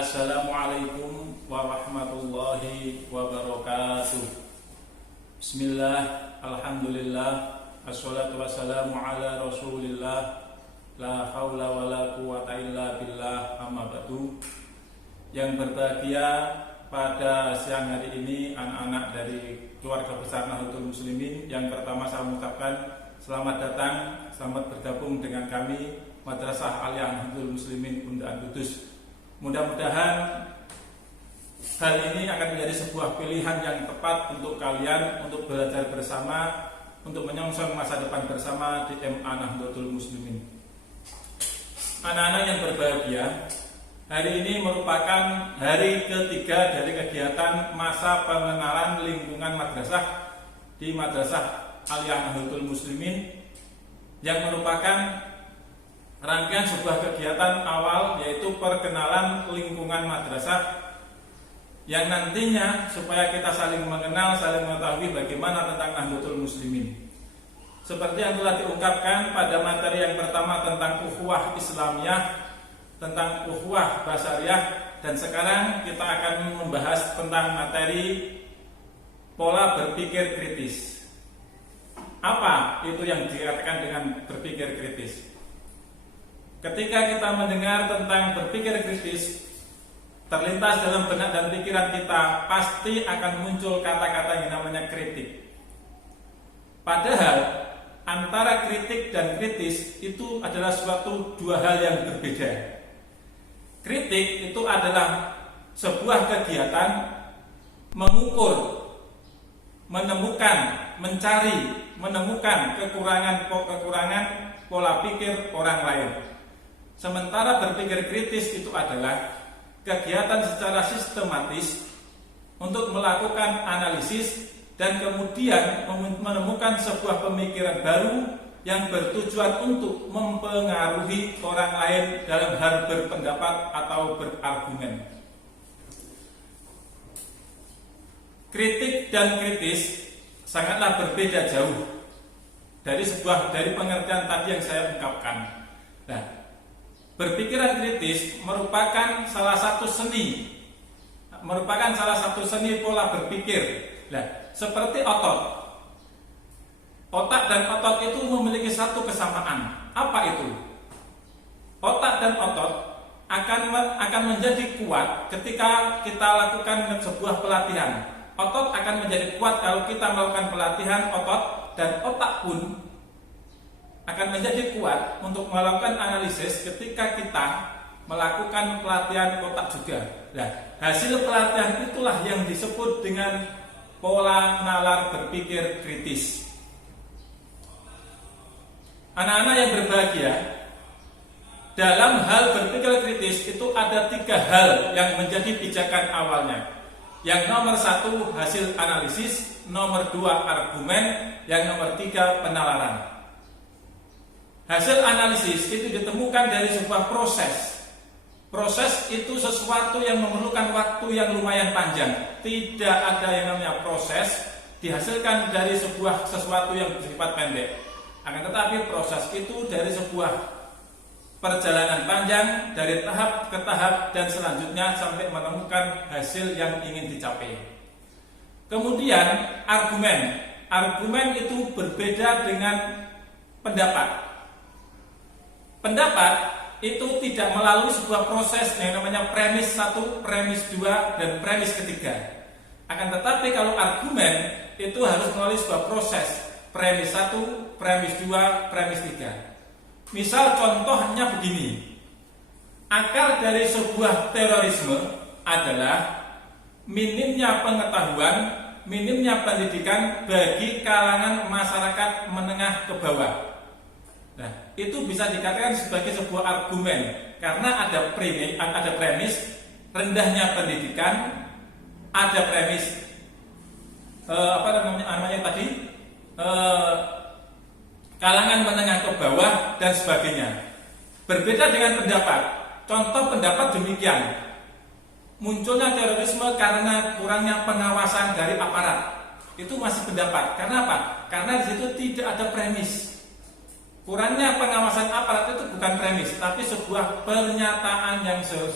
Assalamualaikum warahmatullahi wabarakatuh. Bismillah, alhamdulillah, assalatu wassalamu ala rasulillah, la haula wa la quwata illa billah, amma ba'du. Yang berbahagia pada siang hari ini anak-anak dari keluarga besar Nahdlatul Muslimin. Yang pertama saya mengucapkan selamat datang, selamat bergabung dengan kami Madrasah Aliyah Nahdlatul Muslimin Undaan Kudus. Mudah-mudahan hal ini akan menjadi sebuah pilihan yang tepat untuk kalian untuk belajar bersama, untuk menyongsong masa depan bersama di MA Nahdlatul Muslimin. Anak-anak yang berbahagia, hari ini merupakan hari ketiga dari kegiatan masa pengenalan lingkungan madrasah di Madrasah Aliyah Nahdlatul Muslimin, yang merupakan rangkaian sebuah kegiatan awal, yaitu perkenalan lingkungan madrasah, yang nantinya supaya kita saling mengenal, saling mengetahui bagaimana tentang Nahdlatul Muslimin. Seperti yang telah diungkapkan pada materi yang pertama tentang ukhuwah Islamiyah, tentang ukhuwah basariyah, dan sekarang kita akan membahas tentang materi pola berpikir kritis. Apa itu yang dikatakan dengan berpikir kritis? Ketika kita mendengar tentang berpikir kritis, terlintas dalam benak dan pikiran kita pasti akan muncul kata-kata yang namanya kritik. Padahal antara kritik dan kritis itu adalah suatu dua hal yang berbeda. Kritik itu adalah sebuah kegiatan mengukur, menemukan, menemukan kekurangan pola pikir orang lain. Sementara berpikir kritis itu adalah kegiatan secara sistematis untuk melakukan analisis dan kemudian menemukan sebuah pemikiran baru yang bertujuan untuk mempengaruhi orang lain dalam hal berpendapat atau berargumen. Kritik dan kritis sangatlah berbeda jauh dari pengertian tadi yang saya ungkapkan. Nah, berpikiran kritis merupakan salah satu seni pola berpikir. Nah, seperti otot. Otak dan otot itu memiliki satu kesamaan. Apa itu? Otak dan otot akan menjadi kuat ketika kita lakukan sebuah pelatihan. Otot akan menjadi kuat kalau kita melakukan pelatihan otot, dan otak pun akan menjadi kuat untuk melakukan analisis ketika kita melakukan pelatihan otak juga. Nah, hasil pelatihan itulah yang disebut dengan pola nalar berpikir kritis. Anak-anak yang berbahagia, dalam hal berpikir kritis itu ada 3 hal yang menjadi pijakan awalnya. Yang nomor 1 hasil analisis, nomor 2 argumen, yang nomor 3 penalaran. Hasil analisis itu ditemukan dari sebuah proses. Proses itu sesuatu yang memerlukan waktu yang lumayan panjang. Tidak ada yang namanya proses dihasilkan dari sesuatu yang bersifat pendek. Akan tetapi proses itu dari sebuah perjalanan panjang, dari tahap ke tahap, dan selanjutnya sampai menemukan hasil yang ingin dicapai. Kemudian argumen. Argumen itu berbeda dengan pendapat. Pendapat itu tidak melalui sebuah proses yang namanya premis 1, premis 2, dan premis ketiga. Akan tetapi kalau argumen itu harus melalui sebuah proses, premis 1, premis 2, premis 3. Misal contohnya begini. Akar dari sebuah terorisme adalah minimnya pengetahuan, minimnya pendidikan bagi kalangan masyarakat menengah ke bawah. Nah, itu bisa dikatakan sebagai sebuah argumen karena ada premis rendahnya pendidikan, ada premis kalangan menengah ke bawah, dan sebagainya. Berbeda dengan pendapat. Contoh pendapat demikian: munculnya terorisme karena kurangnya pengawasan dari aparat. Itu masih pendapat. Karena apa? Karena di situ tidak ada premis. Kurangnya pengawasan aparat itu bukan premis, tapi sebuah pernyataan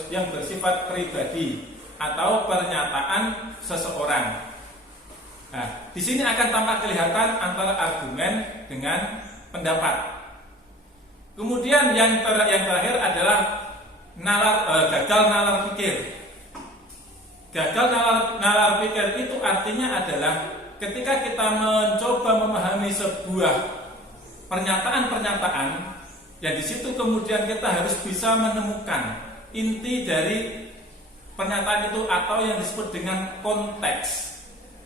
yang bersifat pribadi atau pernyataan seseorang. Nah, di sini akan tampak kelihatan antara argumen dengan pendapat. Kemudian yang terakhir adalah gagal nalar pikir. Gagal nalar pikir itu artinya adalah ketika kita mencoba memahami sebuah pernyataan-pernyataan, yang di situ kemudian kita harus bisa menemukan inti dari pernyataan itu atau yang disebut dengan konteks.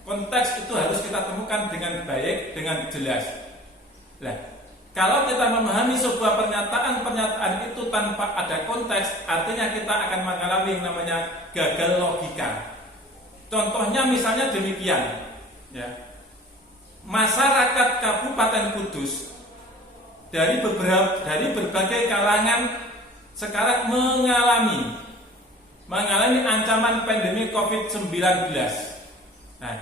Konteks itu harus kita temukan dengan baik, dengan jelas. Nah, kalau kita memahami sebuah pernyataan itu tanpa ada konteks, artinya kita akan mengalami yang namanya gagal logika. Contohnya misalnya demikian, ya. Masyarakat Kabupaten Kudus dari berbagai kalangan sekarang mengalami ancaman pandemi COVID-19. Nah,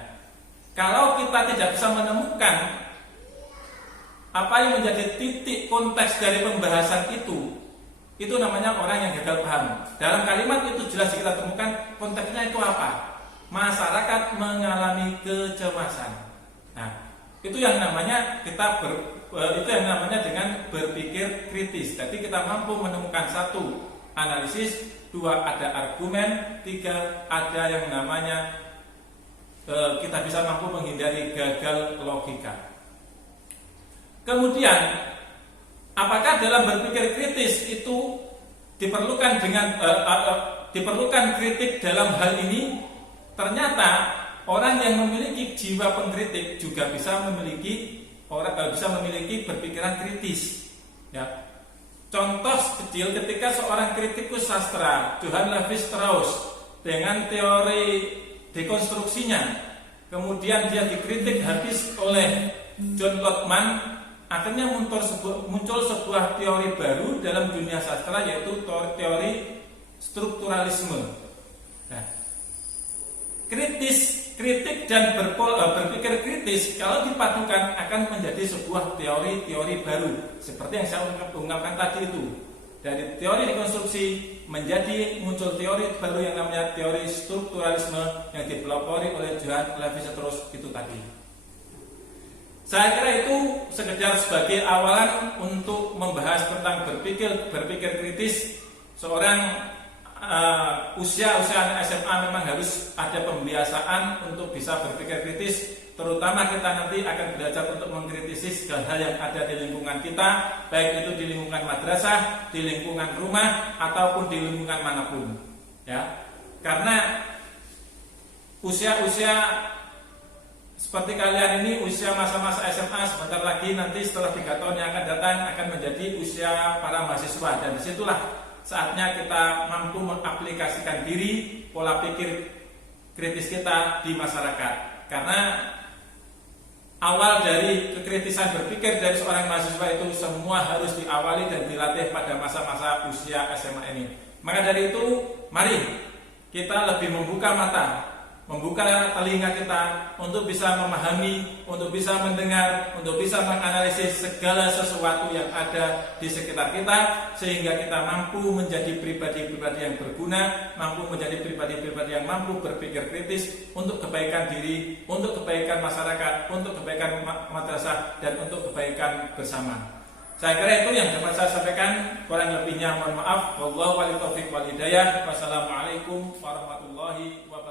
kalau kita tidak bisa menemukan apa yang menjadi titik konteks dari pembahasan itu namanya orang yang gagal paham. Dalam kalimat itu jelas kita temukan konteksnya itu apa. Masyarakat mengalami kecemasan. Nah, itu yang namanya dengan berpikir kritis. Jadi kita mampu menemukan satu, analisis, dua, ada argumen, tiga, ada yang namanya kita bisa mampu menghindari gagal logika. Kemudian, apakah dalam berpikir kritis itu diperlukan kritik dalam hal ini? Ternyata orang yang memiliki jiwa pengkritik juga bisa memiliki berpikiran kritis. Ya. Contoh kecil ketika seorang kritikus sastra, Johann Levi Strauss, dengan teori dekonstruksinya, kemudian dia dikritik habis oleh John Lotman, akhirnya muncul sebuah teori baru dalam dunia sastra, yaitu teori strukturalisme. Nah, kritik dan berpikir kritis kalau dipadukan akan menjadi sebuah teori baru, seperti yang saya ungkapkan tadi itu. Dari teori dekonstruksi menjadi muncul teori baru yang namanya teori strukturalisme yang dipelopori oleh Johann Levi Strauss itu tadi. Saya kira itu sekedar sebagai awalan untuk membahas tentang berpikir kritis. Seorang usia anak SMA memang harus ada pembiasaan untuk bisa berpikir kritis, terutama kita nanti akan belajar untuk mengkritisi segala hal yang ada di lingkungan kita, baik itu di lingkungan madrasah, di lingkungan rumah, ataupun di lingkungan manapun, ya. Karena usia seperti kalian ini, usia masa-masa SMA, sebentar lagi nanti setelah 3 tahun yang akan datang akan menjadi usia para mahasiswa, dan disitulah saatnya kita mampu mengaplikasikan diri, pola pikir kritis kita di masyarakat. Karena awal dari kekritisan berpikir dari seorang mahasiswa itu semua harus diawali dan dilatih pada masa-masa usia SMA ini. Maka dari itu, mari kita lebih membuka mata, membuka telinga kita untuk bisa memahami, untuk bisa mendengar, untuk bisa menganalisis segala sesuatu yang ada di sekitar kita, sehingga kita mampu menjadi pribadi-pribadi yang berguna, mampu menjadi pribadi-pribadi yang mampu berpikir kritis untuk kebaikan diri, untuk kebaikan masyarakat, untuk kebaikan madrasah, dan untuk kebaikan bersama. Saya kira itu yang dapat saya sampaikan. Kurang lebihnya mohon maaf. Wallahu wal taufiq wal hidayah. Wassalamualaikum warahmatullahi wabarakatuh.